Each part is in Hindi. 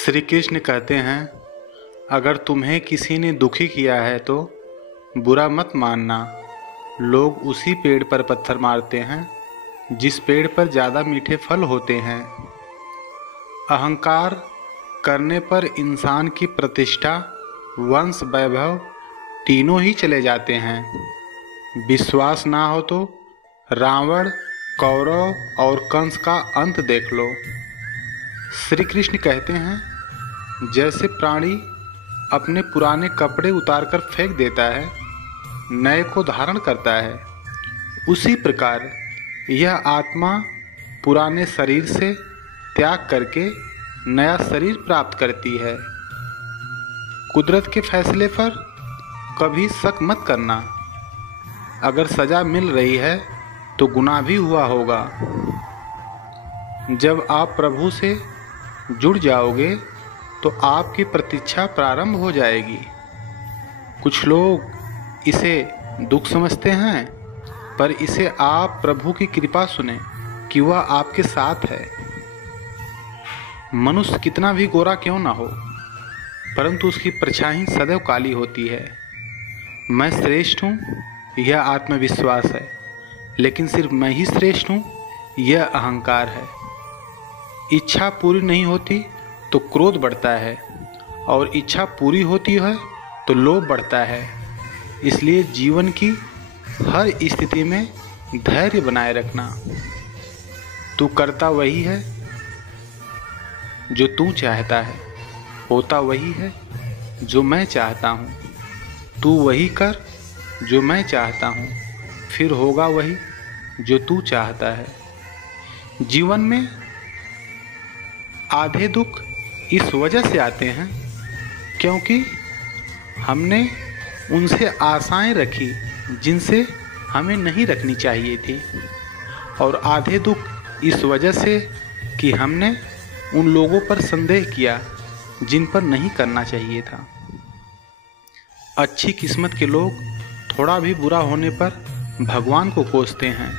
श्री कृष्ण कहते हैं, अगर तुम्हें किसी ने दुखी किया है तो बुरा मत मानना। लोग उसी पेड़ पर पत्थर मारते हैं जिस पेड़ पर ज़्यादा मीठे फल होते हैं। अहंकार करने पर इंसान की प्रतिष्ठा, वंश, वैभव तीनों ही चले जाते हैं। विश्वास ना हो तो रावण, कौरव और कंस का अंत देख लो। श्री कृष्ण कहते हैं, जैसे प्राणी अपने पुराने कपड़े उतारकर फेंक देता है, नए को धारण करता है, उसी प्रकार यह आत्मा पुराने शरीर से त्याग करके नया शरीर प्राप्त करती है। कुदरत के फैसले पर कभी शक मत करना। अगर सज़ा मिल रही है तो गुनाह भी हुआ होगा। जब आप प्रभु से जुड़ जाओगे तो आपकी प्रतीक्षा प्रारंभ हो जाएगी। कुछ लोग इसे दुख समझते हैं, पर इसे आप प्रभु की कृपा सुने कि वह आपके साथ है। मनुष्य कितना भी गोरा क्यों ना हो, परंतु उसकी परछाई सदैव काली होती है। मैं श्रेष्ठ हूँ, यह आत्मविश्वास है, लेकिन सिर्फ मैं ही श्रेष्ठ हूँ, यह अहंकार है। इच्छा पूरी नहीं होती तो क्रोध बढ़ता है, और इच्छा पूरी होती है तो लोभ बढ़ता है। इसलिए जीवन की हर स्थिति में धैर्य बनाए रखना। तू करता वही है जो तू चाहता है, होता वही है जो मैं चाहता हूँ। तू वही कर जो मैं चाहता हूँ, फिर होगा वही जो तू चाहता है। जीवन में आधे दुख इस वजह से आते हैं क्योंकि हमने उनसे आशाएं रखी जिनसे हमें नहीं रखनी चाहिए थी, और आधे दुख इस वजह से कि हमने उन लोगों पर संदेह किया जिन पर नहीं करना चाहिए था। अच्छी किस्मत के लोग थोड़ा भी बुरा होने पर भगवान को कोसते हैं,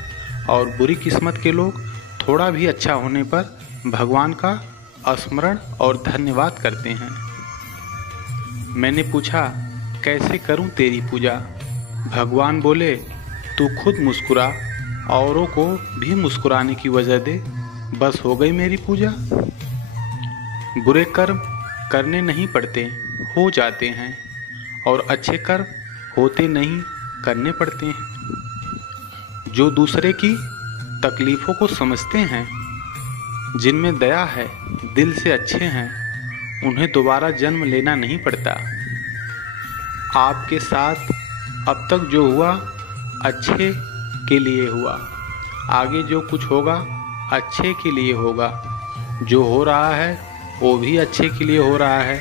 और बुरी किस्मत के लोग थोड़ा भी अच्छा होने पर भगवान का स्मरण और धन्यवाद करते हैं। मैंने पूछा, कैसे करूं तेरी पूजा? भगवान बोले, तू खुद मुस्कुरा, औरों को भी मुस्कुराने की वजह दे, बस हो गई मेरी पूजा। बुरे कर्म करने नहीं पड़ते, हो जाते हैं, और अच्छे कर्म होते नहीं, करने पड़ते हैं। जो दूसरे की तकलीफ़ों को समझते हैं, जिनमें दया है, दिल से अच्छे हैं, उन्हें दोबारा जन्म लेना नहीं पड़ता। आपके साथ अब तक जो हुआ अच्छे के लिए हुआ, आगे जो कुछ होगा अच्छे के लिए होगा। जो हो रहा है वो भी अच्छे के लिए हो रहा है।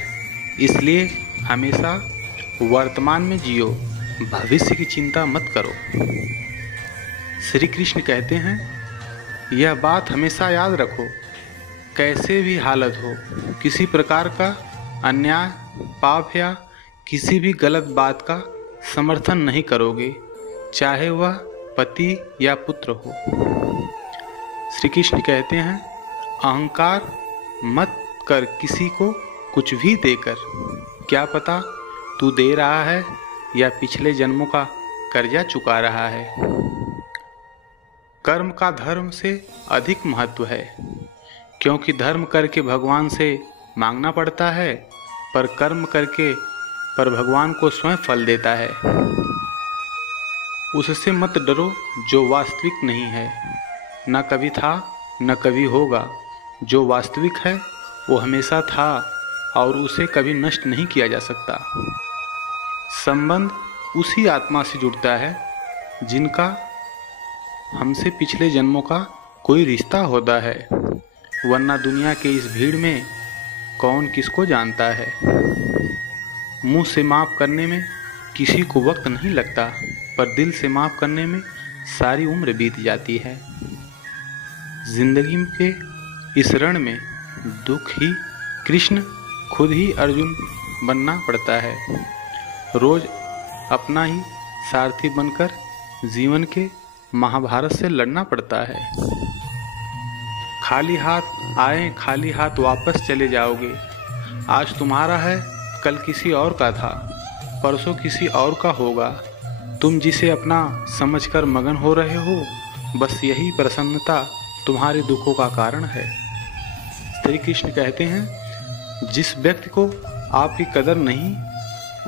इसलिए हमेशा वर्तमान में जियो, भविष्य की चिंता मत करो। श्री कृष्ण कहते हैं, यह बात हमेशा याद रखो, कैसे भी हालत हो, किसी प्रकार का अन्याय, पाप या किसी भी गलत बात का समर्थन नहीं करोगे, चाहे वह पति या पुत्र हो। श्री कृष्ण कहते हैं, अहंकार मत कर किसी को कुछ भी देकर। क्या पता तू दे रहा है या पिछले जन्मों का कर्जा चुका रहा है। कर्म का धर्म से अधिक महत्व है, क्योंकि धर्म करके भगवान से मांगना पड़ता है, पर कर्म करके पर भगवान को स्वयं फल देता है। उससे मत डरो जो वास्तविक नहीं है, न कभी था न कभी होगा। जो वास्तविक है वो हमेशा था और उसे कभी नष्ट नहीं किया जा सकता। संबंध उसी आत्मा से जुड़ता है जिनका हमसे पिछले जन्मों का कोई रिश्ता होता है, वरना दुनिया के इस भीड़ में कौन किसको जानता है। मुंह से माफ़ करने में किसी को वक्त नहीं लगता, पर दिल से माफ़ करने में सारी उम्र बीत जाती है। जिंदगी के इस रण में दुख ही कृष्ण, खुद ही अर्जुन बनना पड़ता है। रोज अपना ही सारथी बनकर जीवन के महाभारत से लड़ना पड़ता है। खाली हाथ आए, खाली हाथ वापस चले जाओगे। आज तुम्हारा है, कल किसी और का था, परसों किसी और का होगा। तुम जिसे अपना समझकर मगन हो रहे हो, बस यही प्रसन्नता तुम्हारे दुखों का कारण है। श्री कृष्ण कहते हैं, जिस व्यक्ति को आपकी कदर नहीं,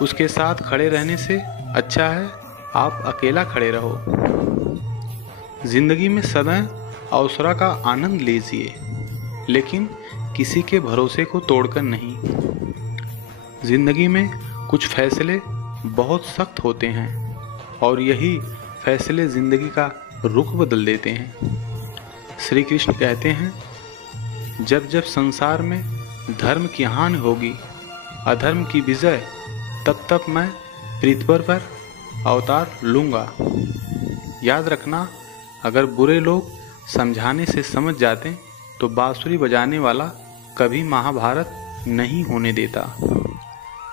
उसके साथ खड़े रहने से अच्छा है आप अकेला खड़े रहो। जिंदगी में सदैव अवसरों का आनंद लीजिए, लेकिन किसी के भरोसे को तोड़कर नहीं। जिंदगी में कुछ फैसले बहुत सख्त होते हैं और यही फैसले जिंदगी का रुख बदल देते हैं। श्री कृष्ण कहते हैं, जब जब संसार में धर्म की हानि होगी, अधर्म की विजय, तब तब मैं पृथ्वी पर अवतार लूँगा। याद रखना, अगर बुरे लोग समझाने से समझ जाते तो बांसुरी बजाने वाला कभी महाभारत नहीं होने देता।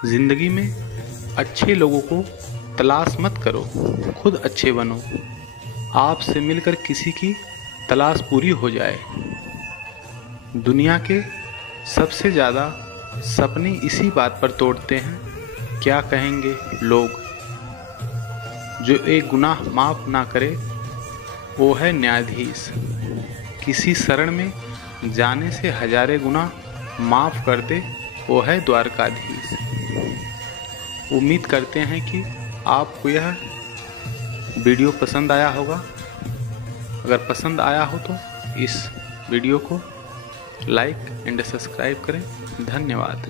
जिंदगी में अच्छे लोगों को तलाश मत करो, खुद अच्छे बनो। आपसे मिलकर किसी की तलाश पूरी हो जाए। दुनिया के सबसे ज़्यादा सपने इसी बात पर तोड़ते हैं, क्या कहेंगे लोग। जो एक गुनाह माफ़ ना करे वो है न्यायाधीश। किसी शरण में जाने से हजारे गुनाह माफ़ कर दे वो है द्वारकाधीश। उम्मीद करते हैं कि आपको यह वीडियो पसंद आया होगा। अगर पसंद आया हो तो इस वीडियो को लाइक एंड सब्सक्राइब करें। धन्यवाद।